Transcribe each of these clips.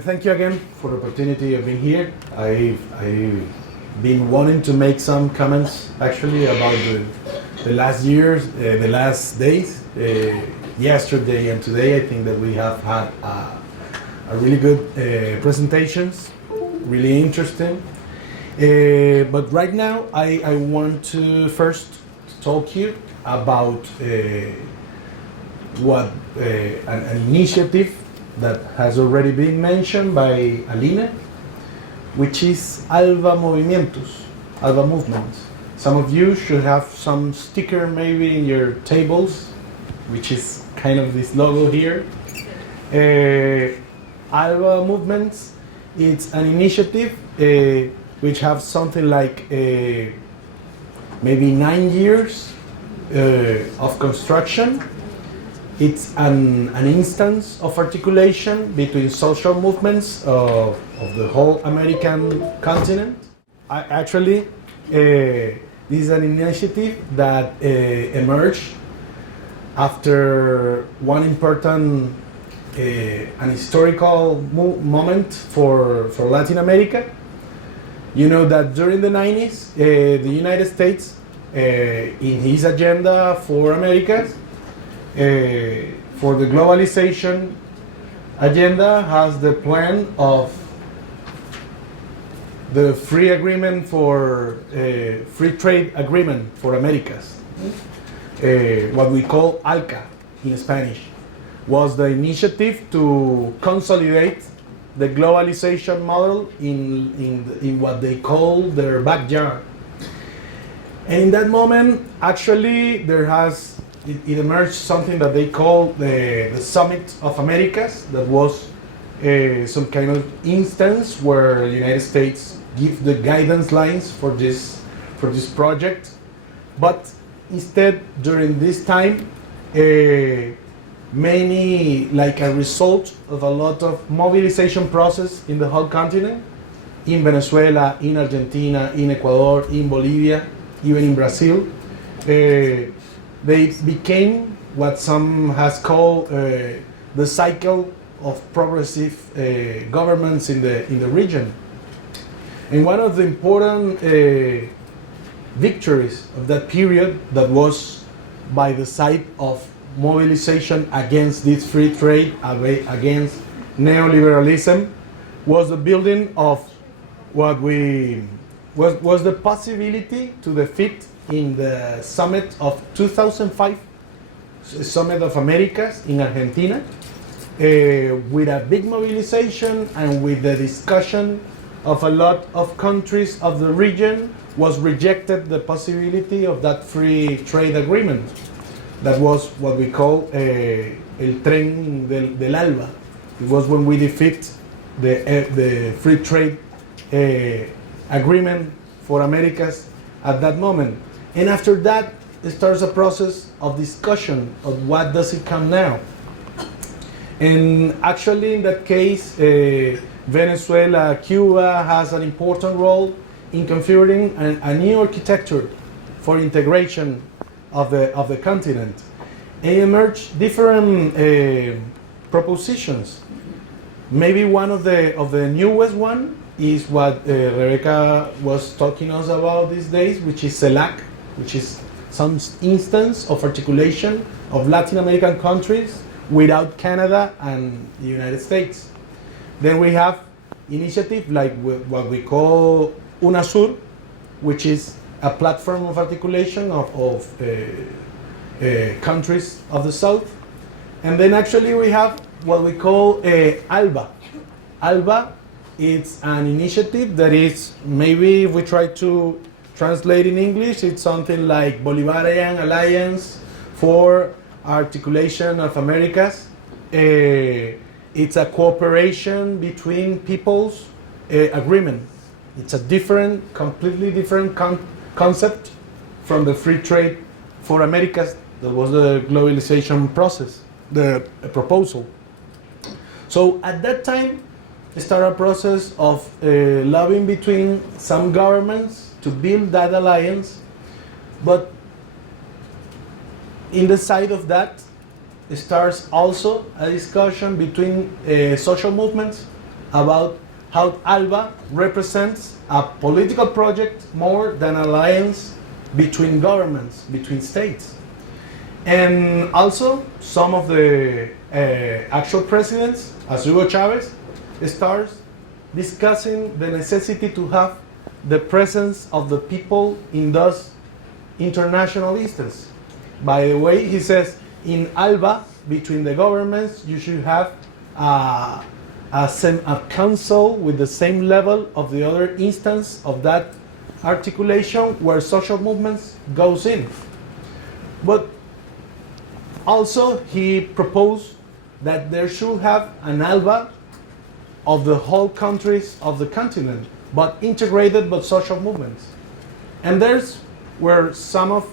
Thank you again for the opportunity of being here. I've been wanting to make some comments actually about the last years, the last days, yesterday and today. I think that we have had a really good presentations, really interesting. But right now I want to first talk to you about what an initiative that has already been mentioned by Aline, which is ALBA ALBA movements. Some of you should have some sticker maybe in your tables, which is kind of this logo here. ALBA movements, it's an initiative which have something like maybe 9 years of construction. It's an instance of articulation between social movements of the whole American continent. This is an initiative that emerged after one important an historical moment for Latin America. You know that during the 90s, the United States, in his agenda for Americas, for the globalization agenda, has the plan of the free agreement for free trade agreement for Americas, what we call ALCA in Spanish, was the initiative to consolidate the globalization model in what they call their backyard. And in that moment, actually, it emerged something that they call the Summit of Americas. That was some kind of instance where the United States give the guidance lines for this project. But instead, during this time, many, like a result of a lot of mobilization process in the whole continent, in Venezuela, in Argentina, in Ecuador, in Bolivia, even in Brazil, they became what some has called the cycle of progressive governments in the region. And one of the important victories of that period, that was by the side of mobilization against this free trade, against neoliberalism, was the building of what was the possibility to defeat in the summit of 2005, Summit of Americas in Argentina, with a big mobilization and with the discussion of a lot of countries of the region, was rejected the possibility of that free trade agreement. That was what we call el tren del ALBA. It was when we defeat the free trade agreement for Americas at that moment. And after that, it starts a process of discussion of what does it come now. And actually, in that case, Venezuela, Cuba has an important role in configuring a new architecture for integration of the continent. And emerged different propositions. Maybe one of the newest one is what Rebecca was talking us about these days, which is CELAC, which is some instance of articulation of Latin American countries without Canada and the United States. Then we have initiative like what we call UNASUR, which is a platform of articulation of countries of the South. And then actually we have what we call ALBA. ALBA, it's an initiative that is, maybe if we try to translate in English, it's something like Bolivarian Alliance for Articulation of Americas. It's a cooperation between peoples agreement. It's a completely different concept from the free trade for Americas. That was the globalization process, the proposal. So at that time, started a process of lobbying between some governments to build that alliance, but in the side of that starts also a discussion between social movements about how ALBA represents a political project more than an alliance between governments, between states. And also, some of the actual presidents, as Hugo Chavez, starts discussing the necessity to have the presence of the people in those international instances. By the way, he says, in ALBA, between the governments, you should have a council with the same level of the other instance of that articulation where social movements goes in. But also he proposed that there should have an ALBA of the whole countries of the continent, but integrated but social movements. And there's where some of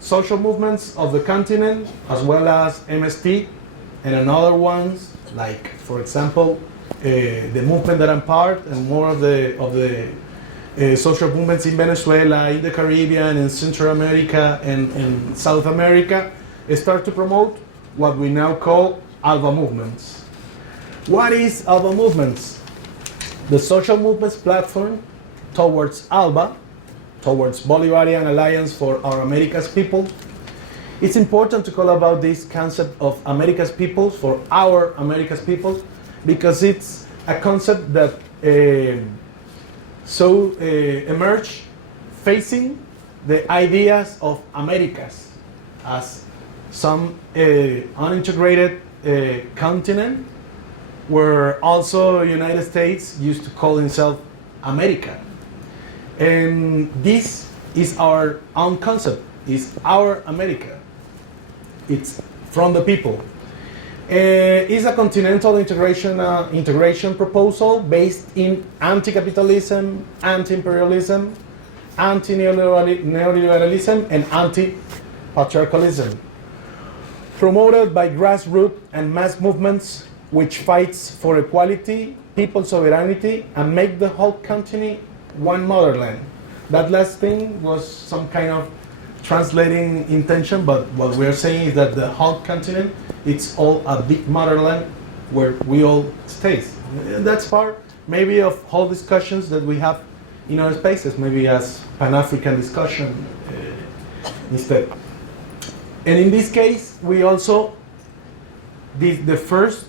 social movements of the continent, as well as MST and another ones, like for example, the movement that I'm part, and more of the social movements in Venezuela, in the Caribbean, in Central America, and South America, start to promote what we now call ALBA movements. What is ALBA movements? The social movements platform towards ALBA, towards Bolivarian Alliance for Our America's People. It's important to call about this concept of America's People, for our America's People, because it's a concept that emerged facing the ideas of Americas as some unintegrated continent, where also United States used to call itself America. And this is our own concept, it's our America. It's from the people. It's a continental integration proposal based in anti-capitalism, anti-imperialism, anti-neoliberalism, and anti-patriarchalism. Promoted by grassroots and mass movements which fights for equality, people's sovereignty, and make the whole continent one motherland. That last thing was some kind of translating intention, but what we're saying is that the whole continent, it's all a big motherland where we all stay. That's part maybe of whole discussions that we have in our spaces, maybe as Pan-African discussion instead. And in this case, we also the first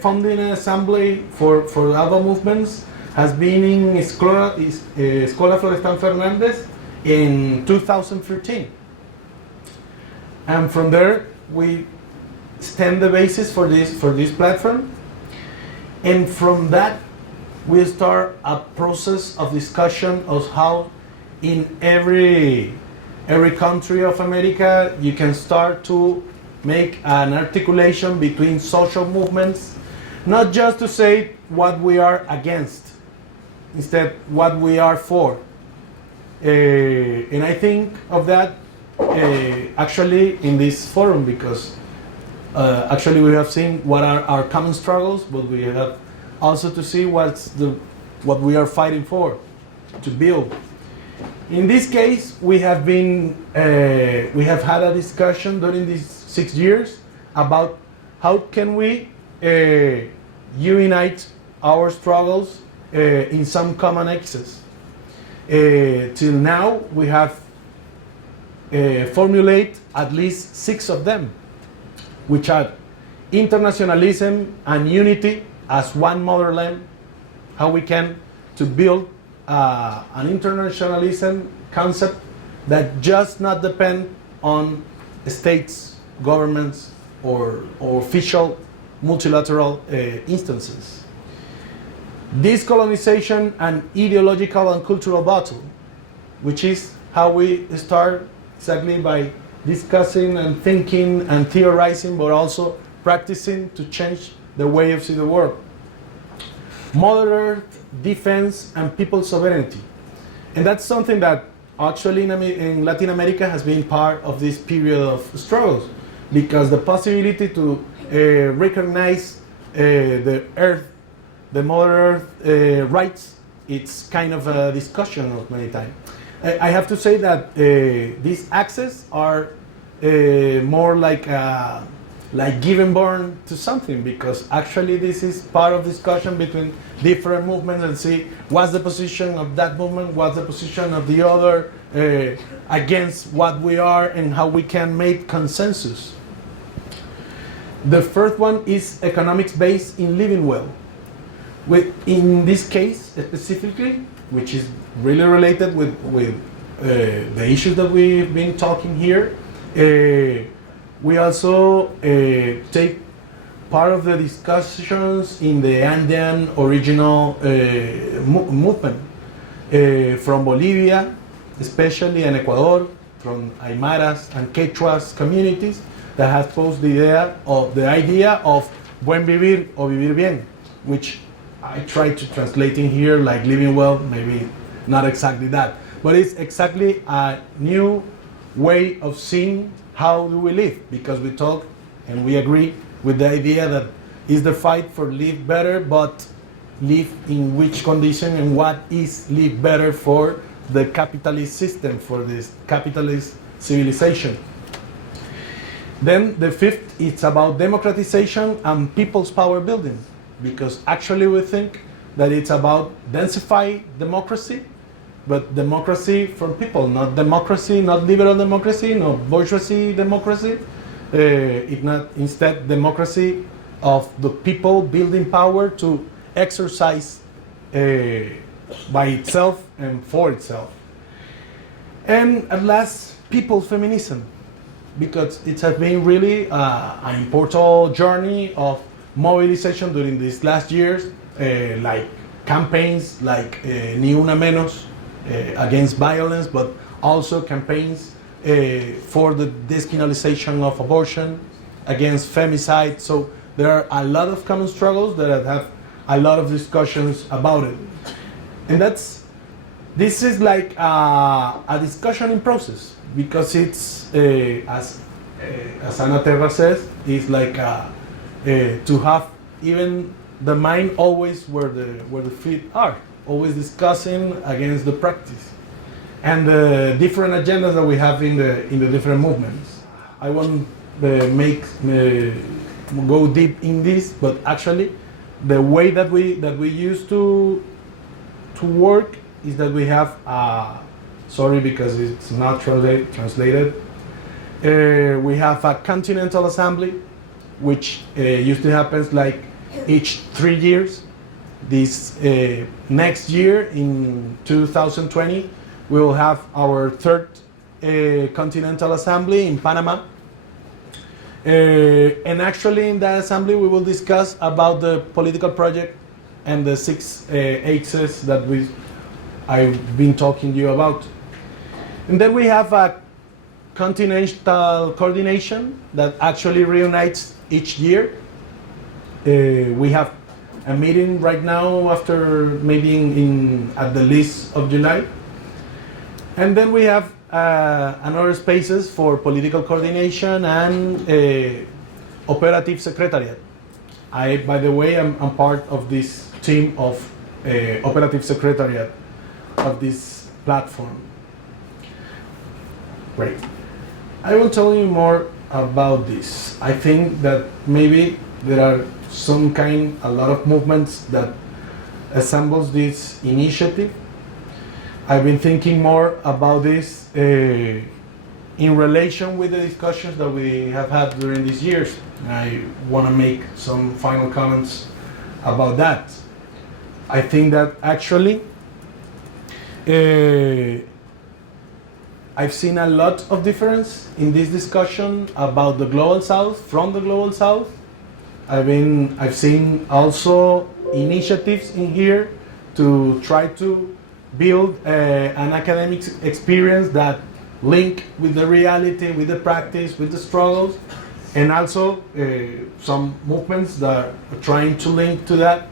founding assembly for ALBA movements has been in Escuela Florestan Fernández in 2013. And from there, we stand the basis for this platform. And from that, we start a process of discussion of how in every country of America, you can start to make an articulation between social movements, not just to say what we are against, instead what we are for. And I think of that actually in this forum, because actually we have seen what are our common struggles, but we have also to see what we are fighting for, to build. In this case, we have had a discussion during these 6 years about how can we unite our struggles in some common axis. Till now, we have formulated at least 6 of them, which are internationalism and unity as one motherland, how we can to build an internationalism concept that just not depend on states, governments, or official multilateral instances. Decolonization and ideological and cultural battle, which is how we start exactly by discussing and thinking and theorizing, but also practicing to change the way of seeing the world. Mother Earth, defense, and people's sovereignty. And that's something that actually in Latin America has been part of this period of struggles, because the possibility to recognize the Earth, the Mother Earth rights, it's kind of a discussion of many times. I have to say that these access are more like like giving born to something, because actually this is part of discussion between different movements and see what's the position of that movement, what's the position of the other against what we are, and how we can make consensus. The first one is economics based in living well. In this case specifically, which is really related with the issues that we've been talking here, we also take part of the discussions in the Andean original movement from Bolivia, especially, and Ecuador, from Aymaras and Quechuas communities, that has posed the idea of buen vivir or vivir bien, which I try to translate in here like living well, maybe not exactly that, but it's exactly a new way of seeing how do we live, because we talk and we agree with the idea that is the fight for live better, but live in which condition, and what is live better for the capitalist system, for this capitalist civilization. Then the fifth, it's about democratization and people's power building, because actually we think that it's about densify democracy, but democracy from people, not democracy, not liberal democracy, not bourgeoisie democracy, instead democracy of the people building power to exercise by itself and for itself. And at last, people's feminism, because it has been really an important journey of mobilization during these last years, like campaigns like Ni Una Menos, against violence, but also campaigns for the decriminalization of abortion, against femicide. So there are a lot of common struggles that have a lot of discussions about it. And this is like a discussion in process, because it's, as Ana Terra says, it's like to have even the mind always where the feet are, always discussing against the practice and the different agendas that we have in the different movements. I won't go deep in this, but actually the way that we used to work is that we have sorry, because it's not translated, we have a continental assembly, which usually happens like each 3 years. This next year, in 2020, we will have our third Continental Assembly in Panama. And actually in that assembly we will discuss about the political project and the 6 axes that I've been talking to you about. And then we have a continental coordination that actually reunites each year. We have a meeting right now after maybe at the least of July. And then we have another spaces for political coordination and operative secretariat. By the way, I'm part of this team of operative secretariat of this platform. Great. I will tell you more about this. I think that maybe there are a lot of movements that assembles this initiative. I've been thinking more about this in relation with the discussions that we have had during these years. I want to make some final comments about that. I think that actually I've seen a lot of difference in this discussion about the Global South, from the Global South. I've seen also initiatives in here to try to build an academic experience that link with the reality, with the practice, with the struggles, and also some movements that are trying to link to that.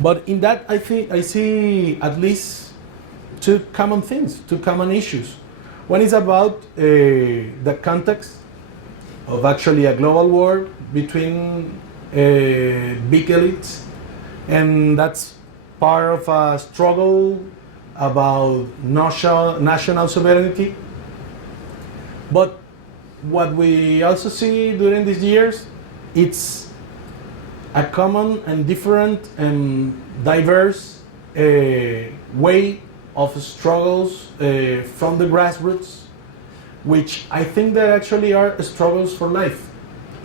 But in that, I think I see at least 2 common things, 2 common issues. One is about the context of actually a global war between big elites, and that's part of a struggle about national sovereignty. But what we also see during these years, it's a common and different and diverse way of struggles from the grassroots, which I think that actually are struggles for life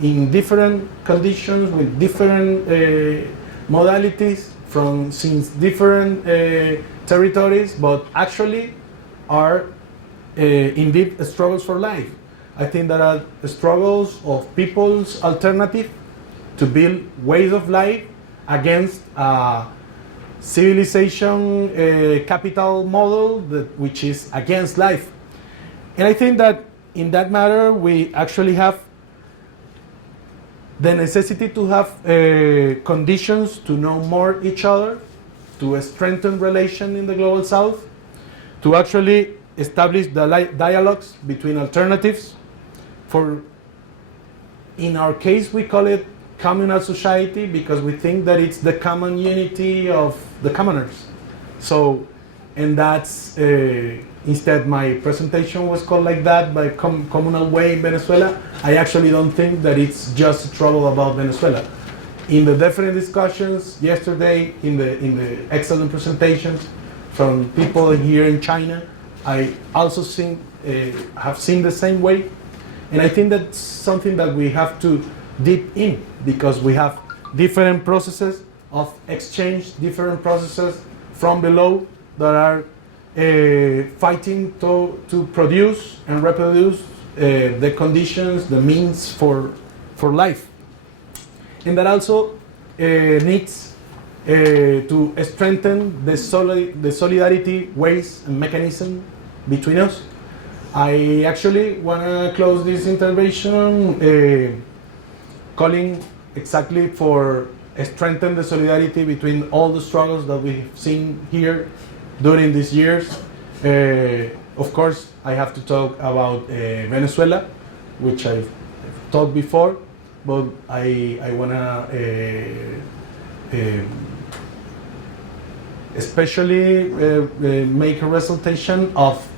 in different conditions with different modalities from since different territories, but actually are indeed struggles for life. I think that are struggles of people's alternative to build ways of life against a civilization capital model which is against life. And I think that in that matter we actually have the necessity to have conditions to know more each other, to strengthen relation in the Global South, to actually establish the dialogues between alternatives. For, in our case, we call it communal society because we think that it's the common unity of the commoners. So, and that's, instead my presentation was called like that, by Communal Way in Venezuela. I actually don't think that it's just a trouble about Venezuela. In the different discussions yesterday, in the excellent presentations from people here in China, I also have seen the same way. And I think that's something that we have to deep in because we have different processes of exchange, different processes from below that are fighting to produce and reproduce the conditions, the means for life. And that also needs to strengthen the solidarity ways and mechanism between us. I actually want to close this intervention calling exactly for strengthen the solidarity between all the struggles that we've seen here during these years. Of course, I have to talk about Venezuela, which I've talked before, but I want to especially make a recitation of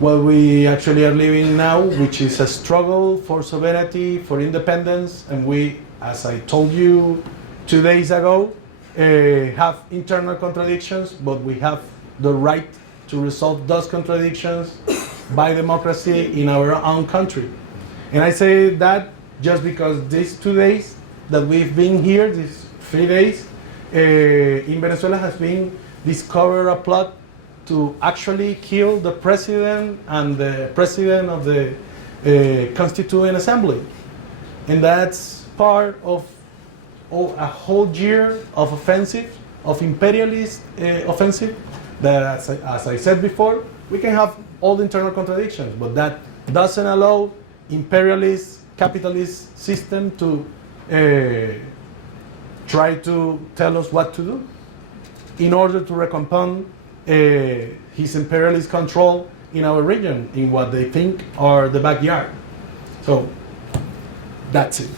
what we actually are living now, which is a struggle for sovereignty, for independence, and we, as I told you 2 days ago, have internal contradictions, but we have the right to resolve those contradictions by democracy in our own country. And I say that just because these 2 days that we've been here, these 3 days, in Venezuela has been discovered a plot to actually kill the president and the president of the Constituent Assembly. And that's part of a whole year of offensive, of imperialist offensive, that as I said before, we can have all the internal contradictions, but that doesn't allow imperialist, capitalist system to try to tell us what to do in order to recompense his imperialist control in our region, in what they think are the backyard. So that's it.